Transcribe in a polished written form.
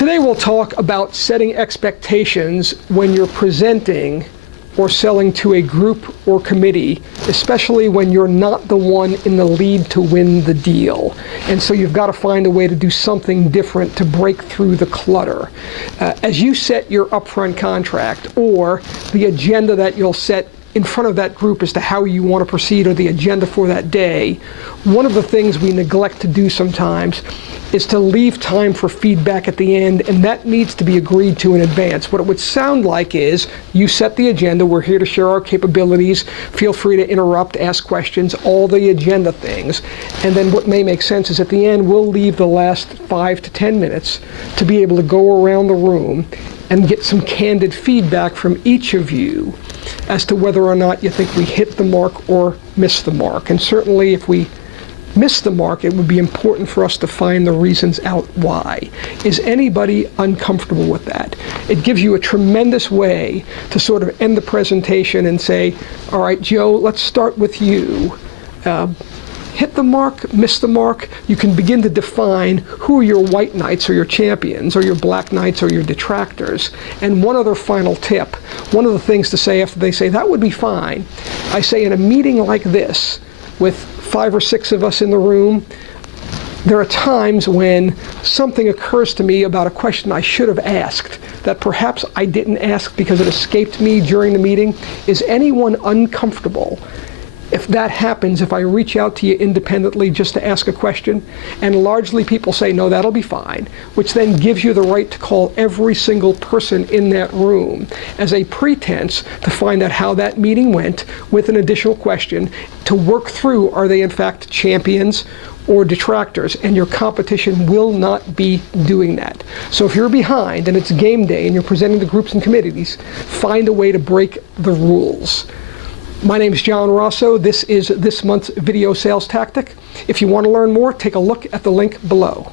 Today we'll talk about setting expectations when you're presenting or selling to a group or committee, especially when you're not the one in the lead to win the deal. And so you've got to find a way to do something different to break through the clutter. As you set your upfront contract or the agenda that you'll set in front of that group as to how you want to proceed or the agenda for that day, one of the things we neglect to do sometimes is to leave time for feedback at the end, and that needs to be agreed to in advance. What it would sound like is, you set the agenda, we're here to share our capabilities, feel free to interrupt, ask questions, all the agenda things. And then what may make sense is at the end, we'll leave the last 5 to 10 minutes to be able to go around the room and get some candid feedback from each of you as to whether or not you think we hit the mark or missed the mark. And certainly if we miss the mark, it would be important for us to find the reasons out why. Is anybody uncomfortable with that? It gives you a tremendous way to sort of end the presentation and say, all right, Joe, let's start with you. Hit the mark, miss the mark. You can begin to define who are your white knights or your champions or your black knights or your detractors. And one other final tip, one of the things to say after they say, that would be fine, I say in a meeting like this with 5 or 6 of us in the room, there are times when something occurs to me about a question I should have asked that perhaps I didn't ask because it escaped me during the meeting. Is anyone uncomfortable if that happens, if I reach out to you independently just to ask a question? And largely people say, no, that'll be fine, which then gives you the right to call every single person in that room as a pretense to find out how that meeting went with an additional question to work through, are they in fact champions or detractors? And your competition will not be doing that. So if you're behind and it's game day and you're presenting to groups and committees, find a way to break the rules. My name is John Rosso. This is this month's video sales tactic. If you want to learn more, take a look at the link below.